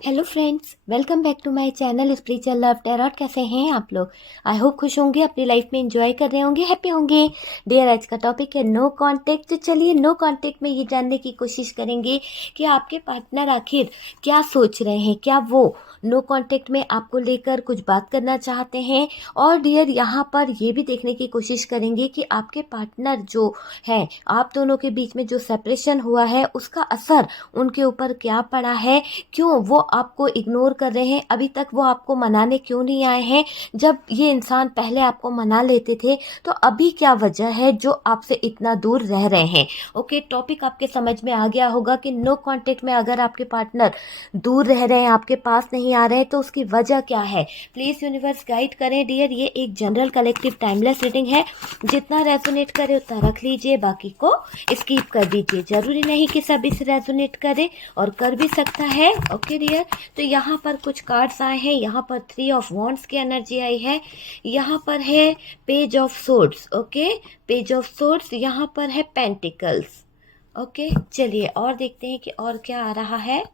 Hello friends, welcome back to my channel spiritual love tarot. कैसे हैं आप लोग? आई होप खुश होंगे, अपनी लाइफ में एंजॉय कर रहे होंगे, हैप्पी होंगे। डियर, आज का टॉपिक है नो कांटेक्ट। तो चलिए नो कांटेक्ट में ये जानने की कोशिश करेंगे कि आपके पार्टनर आखिर क्या सोच रहे हैं, क्या वो नो कांटेक्ट में आपको लेकर कुछ बात करना चाहते हैं। और डियर, यहाँ पर ये भी देखने की कोशिश करेंगे कि आपके पार्टनर जो है, आप दोनों के बीच में जो सेपरेशन हुआ है उसका असर उनके ऊपर क्या पड़ा है, क्यों वो आपको इग्नोर कर रहे हैं, अभी तक वो आपको मनाने क्यों नहीं आए हैं। जब ये इंसान पहले आपको मना लेते थे तो अभी क्या वजह है जो आपसे इतना दूर रह रहे हैं। ओके, टॉपिक आपके समझ में आ गया होगा कि नो कांटेक्ट में अगर आपके पार्टनर दूर रह रहे हैं, आपके पास नहीं आ रहे हैं, तो उसकी वजह क्या है। प्लीज यूनिवर्स गाइड करें डियर। ये एक जनरल कलेक्टिव टाइमलेस रीडिंग है, जितना रेजोनेट करे उतना रख लीजिए, बाकी को स्किप कर दीजिए। जरूरी नहीं कि सभी से रेजोनेट करे, और कर भी सकता है। ओके डियर, तो यहाँ पर कुछ कार्ड्स आए हैं। यहाँ पर 3 ऑफ वॉन्ड्स की एनर्जी आई है, यहाँ पर है page of swords. Okay, page of swords, यहाँ पर है पेंटिकल्स। ओके, चलिए और देखते हैं कि और क्या आ रहा है।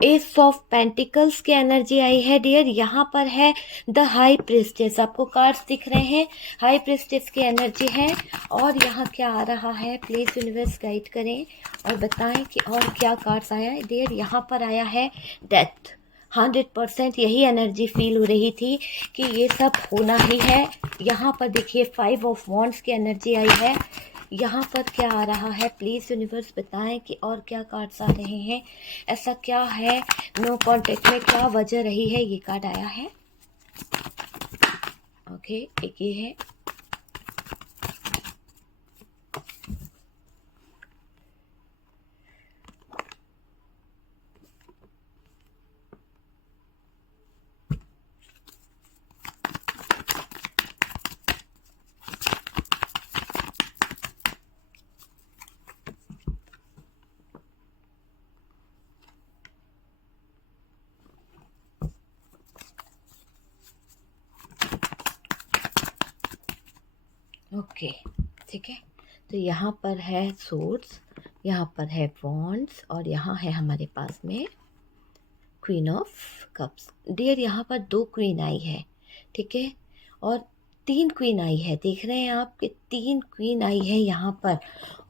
एस ऑफ पेंटिकल्स की एनर्जी आई है डियर। यहाँ पर है द हाई प्रिस्टेस, आपको कार्ड्स दिख रहे हैं, हाई प्रिस्टेस की एनर्जी है। और यहाँ क्या आ रहा है, प्लीज यूनिवर्स गाइड करें और बताएं कि और क्या कार्ड्स आया है डियर। यहाँ पर आया है डेथ। 100% यही एनर्जी फील हो रही थी कि ये सब होना ही है। यहाँ पर देखिए 5 ऑफ वॉन्ड्स की एनर्जी आई है। यहाँ पर क्या आ रहा है, प्लीज यूनिवर्स बताएं कि और क्या कार्ड्स आ रहे हैं, ऐसा क्या है नो कांटेक्ट में, क्या वजह रही है। ये कार्ड आया है। ओके, एक ये है। ओके, ठीक है। तो यहाँ पर है सोर्ड्स, यहाँ पर है वॉन्ड्स, और यहाँ है हमारे पास में क्वीन ऑफ कप्स। डियर, यहाँ पर 2 क्वीन आई है, ठीक है, और 3 क्वीन आई है। देख रहे हैं आप कि 3 क्वीन आई है यहाँ पर।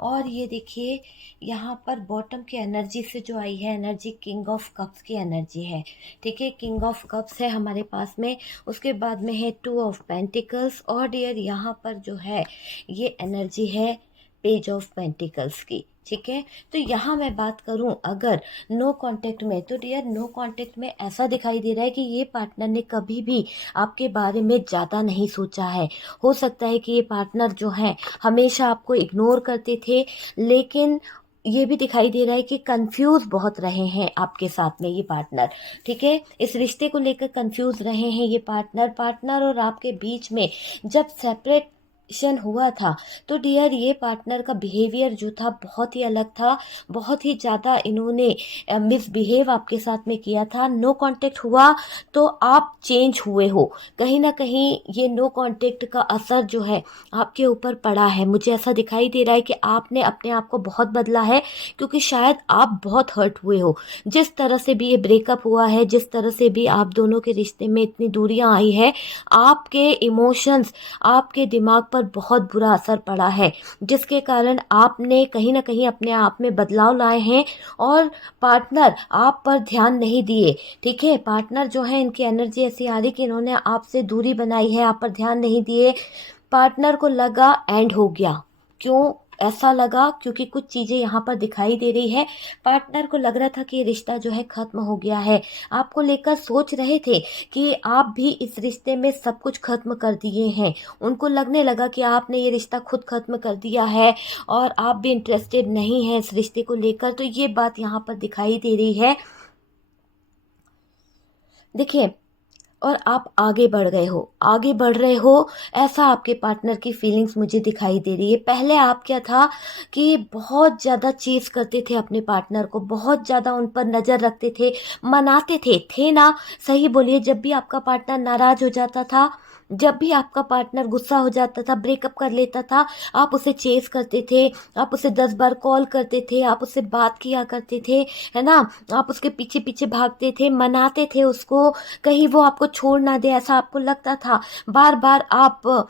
और ये देखिए यहाँ पर बॉटम की एनर्जी से जो आई है एनर्जी, किंग ऑफ कप्स की एनर्जी है, ठीक है। किंग ऑफ कप्स है हमारे पास में, उसके बाद में है 2 ऑफ पेंटिकल्स। और डियर यहाँ पर जो है ये एनर्जी है पेज ऑफ पेंटिकल्स की, ठीक है। तो यहाँ मैं बात करूँ अगर नो कांटेक्ट में, तो डियर नो कांटेक्ट में ऐसा दिखाई दे रहा है कि ये पार्टनर ने कभी भी आपके बारे में ज़्यादा नहीं सोचा है। हो सकता है कि ये पार्टनर जो है हमेशा आपको इग्नोर करते थे, लेकिन ये भी दिखाई दे रहा है कि कंफ्यूज बहुत रहे हैं आपके साथ में ये पार्टनर, ठीक है। इस रिश्ते को लेकर कंफ्यूज रहे हैं ये पार्टनर और आपके बीच में जब सेपरेट हुआ था तो डियर ये पार्टनर का बिहेवियर जो था बहुत ही अलग था, बहुत ही ज़्यादा इन्होंने मिसबिहेव आपके साथ में किया था। नो कांटेक्ट हुआ तो आप चेंज हुए हो, कहीं ना कहीं ये नो कांटेक्ट का असर जो है आपके ऊपर पड़ा है। मुझे ऐसा दिखाई दे रहा है कि आपने अपने आप को बहुत बदला है, क्योंकि शायद आप बहुत हर्ट हुए हो। जिस तरह से भी ये ब्रेकअप हुआ है, जिस तरह से भी आप दोनों के रिश्ते में इतनी दूरियां आई है, आपके इमोशंस, आपके दिमाग पर बहुत बुरा असर पड़ा है, जिसके कारण आपने कहीं ना कहीं अपने आप में बदलाव लाए हैं और पार्टनर आप पर ध्यान नहीं दिए, ठीक है। पार्टनर जो है इनकी एनर्जी ऐसी आ रही कि इन्होंने आपसे दूरी बनाई है, आप पर ध्यान नहीं दिए। पार्टनर को लगा एंड हो गया। क्यों ऐसा लगा? क्योंकि कुछ चीज़ें यहाँ पर दिखाई दे रही है। पार्टनर को लग रहा था कि ये रिश्ता जो है ख़त्म हो गया है, आपको लेकर सोच रहे थे कि आप भी इस रिश्ते में सब कुछ ख़त्म कर दिए हैं। उनको लगने लगा कि आपने ये रिश्ता खुद ख़त्म कर दिया है और आप भी इंटरेस्टेड नहीं हैं इस रिश्ते को लेकर। तो ये बात यहाँ पर दिखाई दे रही है, देखिए। और आप आगे बढ़ गए हो, आगे बढ़ रहे हो, ऐसा आपके पार्टनर की फीलिंग्स मुझे दिखाई दे रही है। पहले आप क्या था कि बहुत ज़्यादा चीज़ करते थे अपने पार्टनर को, बहुत ज़्यादा उन पर नज़र रखते थे, मनाते थे ना, सही बोलिए। जब भी आपका पार्टनर नाराज़ हो जाता था जब भी आपका पार्टनर गुस्सा हो जाता था, ब्रेकअप कर लेता था, आप उसे चेस करते थे, आप उसे 10 बार कॉल करते थे, आप उससे बात किया करते थे, है ना? आप उसके पीछे पीछे भागते थे, मनाते थे उसको, कहीं वो आपको छोड़ ना दे, ऐसा आपको लगता था। बार बार आप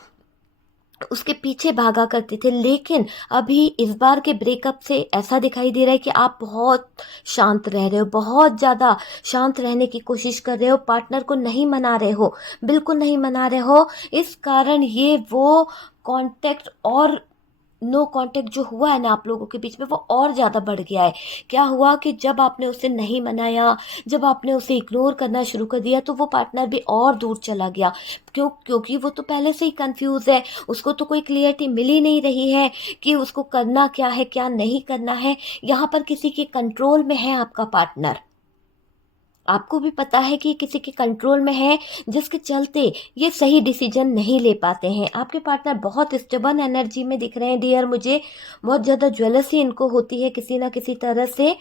उसके पीछे भागा करते थे। लेकिन अभी इस बार के ब्रेकअप से ऐसा दिखाई दे रहा है कि आप बहुत शांत रह रहे हो, बहुत ज़्यादा शांत रहने की कोशिश कर रहे हो, पार्टनर को नहीं मना रहे हो, बिल्कुल नहीं मना रहे हो। इस कारण ये वो कांटेक्ट और नो कांटेक्ट जो हुआ है ना आप लोगों के बीच में, वो और ज़्यादा बढ़ गया है। क्या हुआ कि जब आपने उसे नहीं मनाया, जब आपने उसे इग्नोर करना शुरू कर दिया, तो वो पार्टनर भी और दूर चला गया। क्योंकि वो तो पहले से ही कंफ्यूज है, उसको तो कोई क्लियरिटी मिल ही नहीं रही है कि उसको करना क्या है, क्या नहीं करना है। यहाँ पर किसी के कंट्रोल में है आपका पार्टनर, आपको भी पता है कि किसी के कंट्रोल में है, जिसके चलते ये सही डिसीजन नहीं ले पाते हैं। आपके पार्टनर बहुत स्टबर्न एनर्जी में दिख रहे हैं डियर मुझे, बहुत ज़्यादा ज्वेलसी इनको होती है किसी ना किसी तरह से।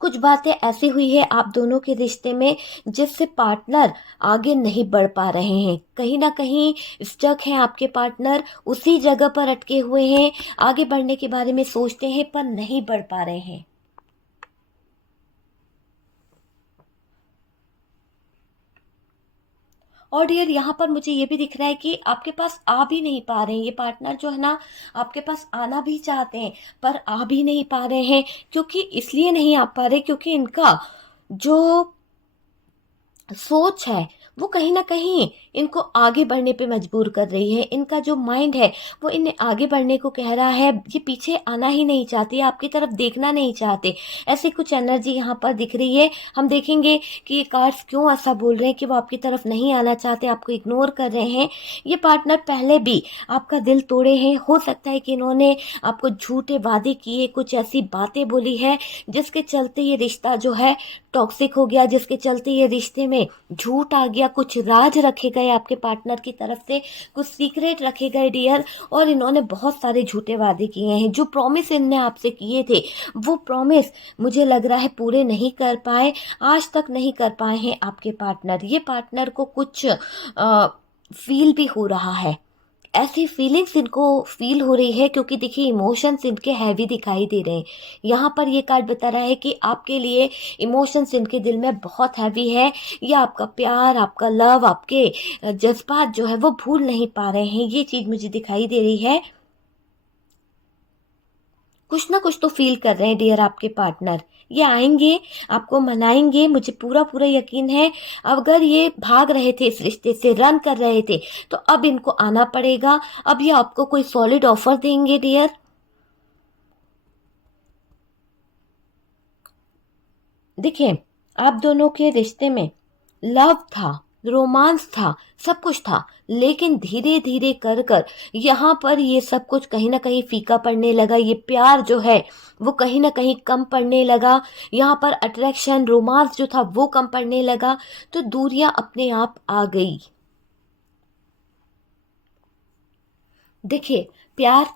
कुछ बातें ऐसी हुई है आप दोनों के रिश्ते में जिससे पार्टनर आगे नहीं बढ़ पा रहे हैं, कहीं ना कहीं स्टक हैं आपके पार्टनर, उसी जगह पर अटके हुए हैं, आगे बढ़ने के बारे में सोचते हैं पर नहीं बढ़ पा रहे हैं। और डियर यहाँ पर मुझे ये भी दिख रहा है कि आपके पास आ भी नहीं पा रहे हैं ये पार्टनर जो है ना, आपके पास आना भी चाहते हैं पर आ भी नहीं पा रहे हैं। क्योंकि इसलिए नहीं आ पा रहे क्योंकि इनका जो सोच है वो कहीं ना कहीं इनको आगे बढ़ने पे मजबूर कर रही है। इनका जो माइंड है वो इन्हें आगे बढ़ने को कह रहा है, ये पीछे आना ही नहीं चाहती, आपकी तरफ देखना नहीं चाहते। ऐसी कुछ एनर्जी यहाँ पर दिख रही है। हम देखेंगे कि ये कार्ड्स क्यों ऐसा बोल रहे हैं कि वो आपकी तरफ नहीं आना चाहते, आपको इग्नोर कर रहे हैं। ये पार्टनर पहले भी आपका दिल तोड़े हैं, हो सकता है कि इन्होंने आपको झूठे वादे किए, कुछ ऐसी बातें बोली है जिसके चलते ये रिश्ता जो है टॉक्सिक हो गया, जिसके चलते ये रिश्ते में झूठ आ गया, कुछ राज रखे गए आपके पार्टनर की तरफ से, कुछ सीक्रेट रखे गए डियर। और इन्होंने बहुत सारे झूठे वादे किए हैं, जो प्रॉमिस इनने आपसे किए थे वो प्रॉमिस मुझे लग रहा है पूरे नहीं कर पाए, आज तक नहीं कर पाए हैं आपके पार्टनर। ये पार्टनर को कुछ फील भी हो रहा है, ऐसी फीलिंग्स इनको फील हो रही है क्योंकि देखिए इमोशंस इनके हैवी दिखाई दे रहे हैं। यहाँ पर ये कार्ड बता रहा है कि आपके लिए इमोशंस इनके दिल में बहुत हैवी है। ये आपका प्यार, आपका लव, आपके जज्बात जो है वो भूल नहीं पा रहे हैं, ये चीज़ मुझे दिखाई दे रही है। कुछ ना कुछ तो फील कर रहे हैं डियर आपके पार्टनर। ये आएंगे, आपको मनाएंगे, मुझे पूरा पूरा यकीन है। अगर ये भाग रहे थे इस रिश्ते से, रन कर रहे थे, तो अब इनको आना पड़ेगा। अब ये आपको कोई सॉलिड ऑफर देंगे डियर। देखिए आप दोनों के रिश्ते में लव था, रोमांस था, सब कुछ था, लेकिन धीरे धीरे कर कर यहाँ पर ये सब कुछ कहीं ना कहीं फीका पड़ने लगा। ये प्यार जो है वो कहीं ना कहीं कम पड़ने लगा। यहाँ पर अट्रैक्शन, रोमांस जो था वो कम पड़ने लगा, तो दूरियां अपने आप आ गई। देखिए प्यार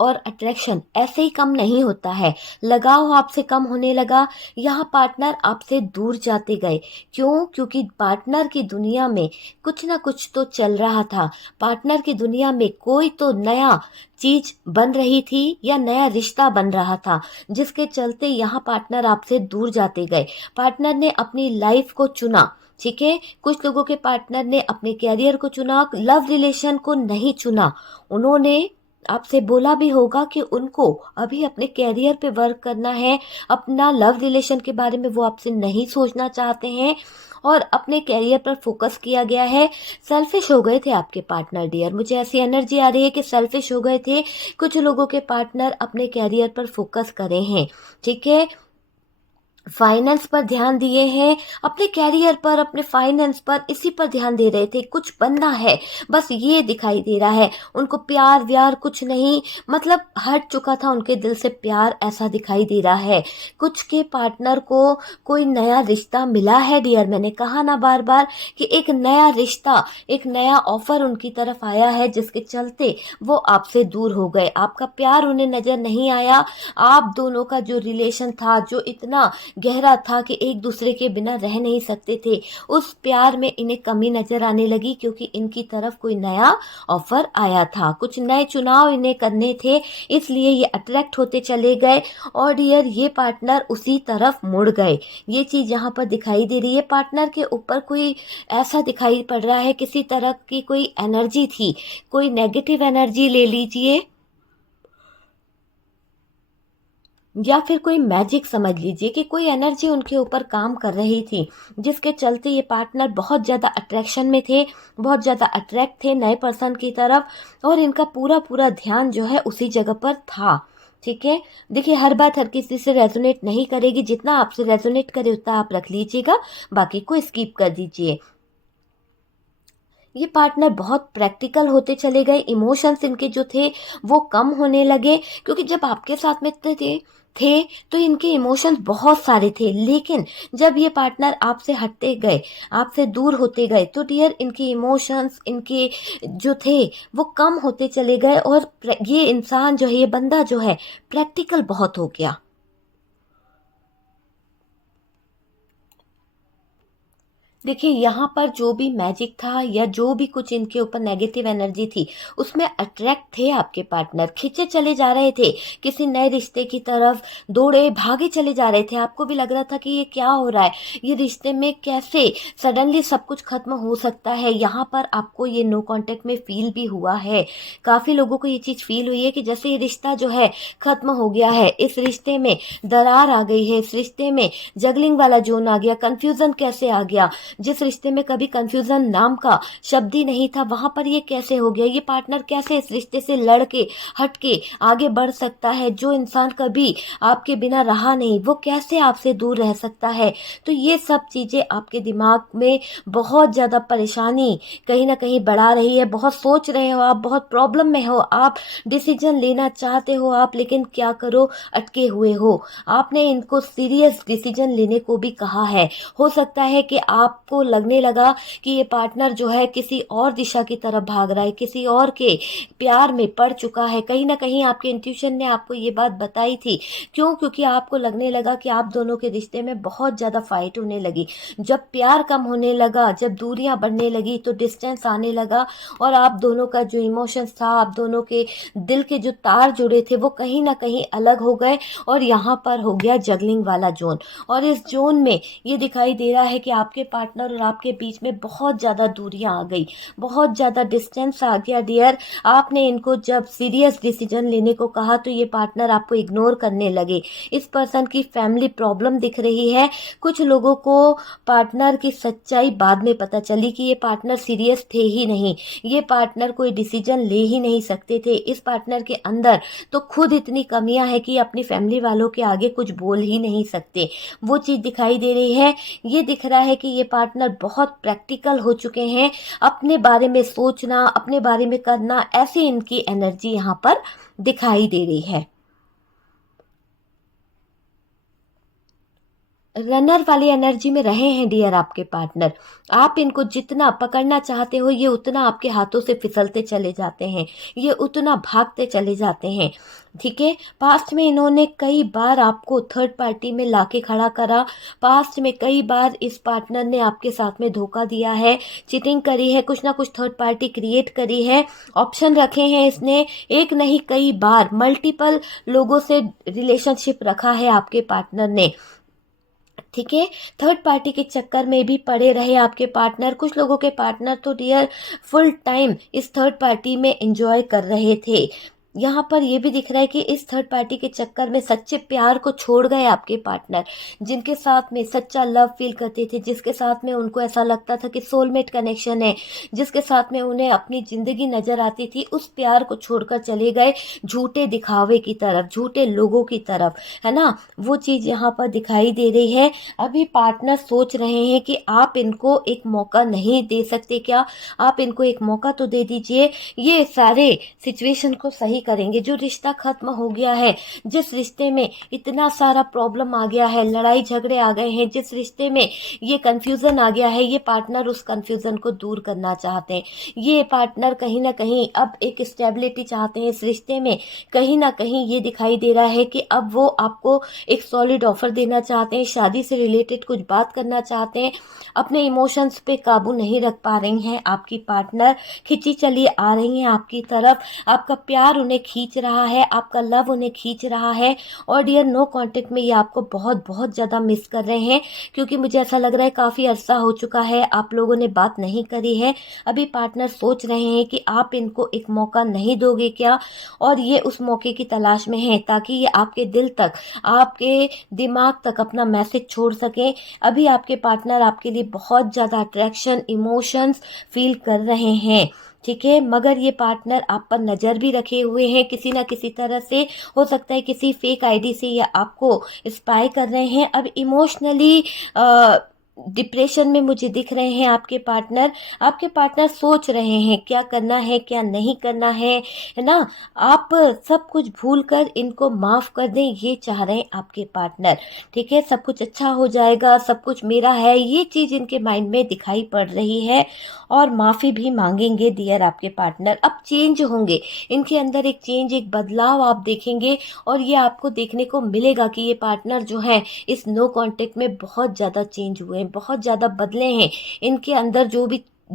और अट्रैक्शन ऐसे ही कम नहीं होता है, लगाव आपसे कम होने लगा। यहाँ पार्टनर आपसे दूर जाते गए। क्यों? क्योंकि पार्टनर की दुनिया में कुछ ना कुछ तो चल रहा था, पार्टनर की दुनिया में कोई तो नया चीज बन रही थी या नया रिश्ता बन रहा था, जिसके चलते यहाँ पार्टनर आपसे दूर जाते गए। पार्टनर ने अपनी लाइफ को चुना, ठीक है। कुछ लोगों के पार्टनर ने अपने कैरियर को चुना, लव रिलेशन को नहीं चुना। उन्होंने आपसे बोला भी होगा कि उनको अभी अपने कैरियर पे वर्क करना है, अपना लव रिलेशन के बारे में वो आपसे नहीं सोचना चाहते हैं और अपने कैरियर पर फोकस किया गया है। सेल्फिश हो गए थे आपके पार्टनर डियर, मुझे ऐसी एनर्जी आ रही है कि सेल्फिश हो गए थे। कुछ लोगों के पार्टनर अपने कैरियर पर फोकस करे हैं, ठीक है, फाइनेंस पर ध्यान दिए हैं, अपने कैरियर पर, अपने फाइनेंस पर, इसी पर ध्यान दे रहे थे। कुछ बनना है बस ये दिखाई दे रहा है, उनको प्यार व्यार कुछ नहीं, मतलब हट चुका था उनके दिल से प्यार, ऐसा दिखाई दे रहा है। कुछ के पार्टनर को कोई नया रिश्ता मिला है डियर, मैंने कहा ना बार बार कि एक नया रिश्ता, एक नया ऑफर उनकी तरफ आया है, जिसके चलते वो आपसे दूर हो गए। आपका प्यार उन्हें नजर नहीं आया, आप दोनों का जो रिलेशन था, जो इतना गहरा था कि एक दूसरे के बिना रह नहीं सकते थे, उस प्यार में इन्हें कमी नज़र आने लगी क्योंकि इनकी तरफ कोई नया ऑफ़र आया था। कुछ नए चुनाव इन्हें करने थे, इसलिए ये अट्रैक्ट होते चले गए और डियर ये पार्टनर उसी तरफ मुड़ गए। ये चीज़ यहाँ पर दिखाई दे रही है। पार्टनर के ऊपर कोई ऐसा दिखाई पड़ रहा है, किसी तरह की कोई एनर्जी थी, कोई नेगेटिव एनर्जी ले लीजिए या फिर कोई मैजिक समझ लीजिए कि कोई एनर्जी उनके ऊपर काम कर रही थी, जिसके चलते ये पार्टनर बहुत ज़्यादा अट्रैक्शन में थे, बहुत ज़्यादा अट्रैक्ट थे नए पर्सन की तरफ और इनका पूरा पूरा ध्यान जो है उसी जगह पर था। ठीक है, देखिए हर बात हर किसी से रेजोनेट नहीं करेगी, जितना आपसे रेजोनेट करे उतना आप रख लीजिएगा, बाकी को स्किप कर दीजिए। ये पार्टनर बहुत प्रैक्टिकल होते चले गए, इमोशंस इनके जो थे वो कम होने लगे क्योंकि जब आपके साथ में थे तो इनके इमोशंस बहुत सारे थे, लेकिन जब ये पार्टनर आपसे हटते गए, आपसे दूर होते गए तो डियर इनके इमोशंस इनके जो थे वो कम होते चले गए और ये इंसान जो है, ये बंदा जो है प्रैक्टिकल बहुत हो गया। देखिए यहाँ पर जो भी मैजिक था या जो भी कुछ इनके ऊपर नेगेटिव एनर्जी थी, उसमें अट्रैक्ट थे आपके पार्टनर, खींचे चले जा रहे थे किसी नए रिश्ते की तरफ, दौड़े भागे चले जा रहे थे। आपको भी लग रहा था कि ये क्या हो रहा है, ये रिश्ते में कैसे सडनली सब कुछ खत्म हो सकता है। यहाँ पर आपको ये नो कॉन्टेक्ट में फील भी हुआ है, काफ़ी लोगों को ये चीज़ फील हुई है कि जैसे ये रिश्ता जो है खत्म हो गया है, इस रिश्ते में दरार आ गई है, इस रिश्ते में जगलिंग वाला जोन आ गया, कन्फ्यूज़न कैसे आ गया। जिस रिश्ते में कभी कंफ्यूजन नाम का शब्द ही नहीं था, वहां पर ये कैसे हो गया। ये पार्टनर कैसे इस रिश्ते से लड़ के हट के आगे बढ़ सकता है। जो इंसान कभी आपके बिना रहा नहीं, वो कैसे आपसे दूर रह सकता है। तो ये सब चीज़ें आपके दिमाग में बहुत ज़्यादा परेशानी कहीं ना कहीं बढ़ा रही है। बहुत सोच रहे हो आप, बहुत प्रॉब्लम में हो आप, डिसीजन लेना चाहते हो आप, लेकिन क्या करो, अटके हुए हो। आपने इनको सीरियस डिसीजन लेने को भी कहा है। हो सकता है कि आपको लगने लगा कि ये पार्टनर जो है किसी और दिशा की तरफ भाग रहा है, किसी और के प्यार में पड़ चुका है। कहीं ना कहीं आपके इंट्यूशन ने आपको ये बात बताई थी। क्यों? क्योंकि आपको लगने लगा कि आप दोनों के रिश्ते में बहुत ज़्यादा फाइट होने लगी। जब प्यार कम होने लगा, जब दूरियां बढ़ने लगी, तो डिस्टेंस आने लगा और आप दोनों का जो इमोशंस था, आप दोनों के दिल के जो तार जुड़े थे, वो कहीं ना कहीं अलग हो गए और यहाँ पर हो गया जगलिंग वाला जोन। और इस जोन में ये दिखाई दे रहा है कि आपके पार्टनर और आपके बीच में बहुत ज़्यादा दूरियां आ गई, बहुत ज़्यादा डिस्टेंस आ गया डियर। आपने इनको जब सीरियस डिसीजन लेने को कहा तो ये पार्टनर आपको इग्नोर करने लगे। इस पर्सन की फैमिली प्रॉब्लम दिख रही है। कुछ लोगों को पार्टनर की सच्चाई बाद में पता चली कि ये पार्टनर सीरियस थे ही नहीं, ये पार्टनर कोई डिसीजन ले ही नहीं सकते थे। इस पार्टनर के अंदर तो खुद इतनी कमियां हैं कि अपनी फैमिली वालों के आगे कुछ बोल ही नहीं सकते। वो चीज़ दिखाई दे रही है। ये दिख रहा है कि ये पार्टनर बहुत प्रैक्टिकल हो चुके हैं। अपने बारे में सोचना, अपने बारे में करना, ऐसी इनकी एनर्जी यहाँ पर दिखाई दे रही है। रनर वाली एनर्जी में रहे हैं डियर आपके पार्टनर। आप इनको जितना पकड़ना चाहते हो, ये उतना आपके हाथों से फिसलते चले जाते हैं, ये उतना भागते चले जाते हैं। ठीक है, पास्ट में इन्होंने कई बार आपको थर्ड पार्टी में लाके खड़ा करा। पास्ट में कई बार इस पार्टनर ने आपके साथ में धोखा दिया है, चीटिंग करी है, कुछ ना कुछ थर्ड पार्टी क्रिएट करी है, ऑप्शन रखे हैं इसने। एक नहीं कई बार मल्टीपल लोगों से रिलेशनशिप रखा है आपके पार्टनर ने। ठीक है, थर्ड पार्टी के चक्कर में भी पड़े रहे आपके पार्टनर। कुछ लोगों के पार्टनर तो डियर फुल टाइम इस थर्ड पार्टी में एंजॉय कर रहे थे। यहाँ पर यह भी दिख रहा है कि इस थर्ड पार्टी के चक्कर में सच्चे प्यार को छोड़ गए आपके पार्टनर, जिनके साथ में सच्चा लव फील करते थे, जिसके साथ में उनको ऐसा लगता था कि सोलमेट कनेक्शन है, जिसके साथ में उन्हें अपनी जिंदगी नजर आती थी, उस प्यार को छोड़कर चले गए झूठे दिखावे की तरफ, झूठे लोगों की तरफ, है ना। वो चीज यहाँ पर दिखाई दे रही है। अभी पार्टनर सोच रहे हैं कि आप इनको एक मौका नहीं दे सकते क्या, आप इनको एक मौका तो दे दीजिए, ये सारे सिचुएशन को सही नहीं करेंगे। जो रिश्ता खत्म हो गया है, जिस रिश्ते में इतना सारा प्रॉब्लम आ गया है, लड़ाई झगड़े आ गए हैं, जिस रिश्ते में ये कंफ्यूजन आ गया है, ये पार्टनर उस कंफ्यूजन को दूर करना चाहते हैं। ये पार्टनर कहीं ना कहीं अब एक स्टेबिलिटी चाहते हैं इस रिश्ते में। कहीं ना कहीं ये दिखाई दे रहा है कि अब वो आपको एक सॉलिड ऑफर देना चाहते हैं, शादी से रिलेटेड कुछ बात करना चाहते हैं। अपने इमोशंस पे काबू नहीं रख पा रही हैं आपकी पार्टनर, खिंची चली आ रही हैं आपकी तरफ। आपका प्यार उन्हें खींच रहा है, आपका लव उन्हें खींच रहा है। और डियर नो कांटेक्ट में ये आपको बहुत बहुत ज़्यादा मिस कर रहे हैं, क्योंकि मुझे ऐसा लग रहा है काफ़ी अरसा हो चुका है आप लोगों ने बात नहीं करी है। अभी पार्टनर सोच रहे हैं कि आप इनको एक मौका नहीं दोगे क्या, और ये उस मौके की तलाश में हैं ताकि ये आपके दिल तक, आपके दिमाग तक अपना मैसेज छोड़ सकें। अभी आपके पार्टनर आपके लिए बहुत ज़्यादा अट्रैक्शन, इमोशंस फील कर रहे हैं, ठीक है। मगर ये पार्टनर आप पर नज़र भी रखे हुए हैं किसी ना किसी तरह से। हो सकता है किसी फेक आईडी से ये आपको स्पाई कर रहे हैं। अब इमोशनली डिप्रेशन में मुझे दिख रहे हैं आपके पार्टनर। आपके पार्टनर सोच रहे हैं क्या करना है क्या नहीं करना है ना। आप सब कुछ भूल कर इनको माफ़ कर दें, ये चाह रहे हैं आपके पार्टनर, ठीक है। सब कुछ अच्छा हो जाएगा, सब कुछ मेरा है, ये चीज़ इनके माइंड में दिखाई पड़ रही है। और माफ़ी भी मांगेंगे डियर आपके पार्टनर। अब चेंज होंगे इनके अंदर, एक चेंज, एक बदलाव आप देखेंगे। और ये आपको देखने को मिलेगा कि ये पार्टनर जो है इस नो कांटेक्ट में बहुत ज़्यादा चेंज हुए हैं, बहुत ज़्यादा बदले हैं। इनके अंदर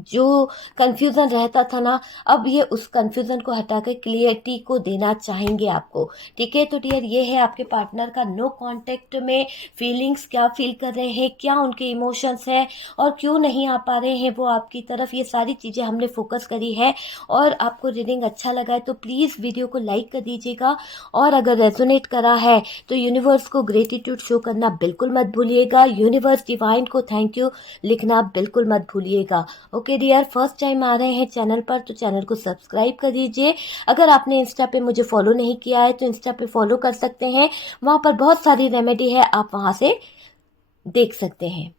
जो कंफ्यूजन रहता था ना, अब ये उस कंफ्यूजन को हटाकर क्लियरिटी को देना चाहेंगे आपको, ठीक है। तो डियर ये है आपके पार्टनर का नो कांटेक्ट में फीलिंग्स, क्या फील कर रहे हैं, क्या उनके इमोशंस हैं, और क्यों नहीं आ पा रहे हैं वो आपकी तरफ। ये सारी चीज़ें हमने फोकस करी है। और आपको रीडिंग अच्छा लगा है तो प्लीज़ वीडियो को लाइक कर दीजिएगा। और अगर रेजोनेट करा है तो यूनिवर्स को ग्रेटिट्यूड शो करना बिल्कुल मत भूलिएगा। यूनिवर्स डिवाइन को थैंक यू लिखना बिल्कुल मत भूलिएगा। ओके डियर, फर्स्ट टाइम आ रहे हैं चैनल पर तो चैनल को सब्सक्राइब कर दीजिए। अगर आपने इंस्टा पे मुझे फॉलो नहीं किया है तो इंस्टा पे फॉलो कर सकते हैं, वहाँ पर बहुत सारी रेमेडी है, आप वहाँ से देख सकते हैं।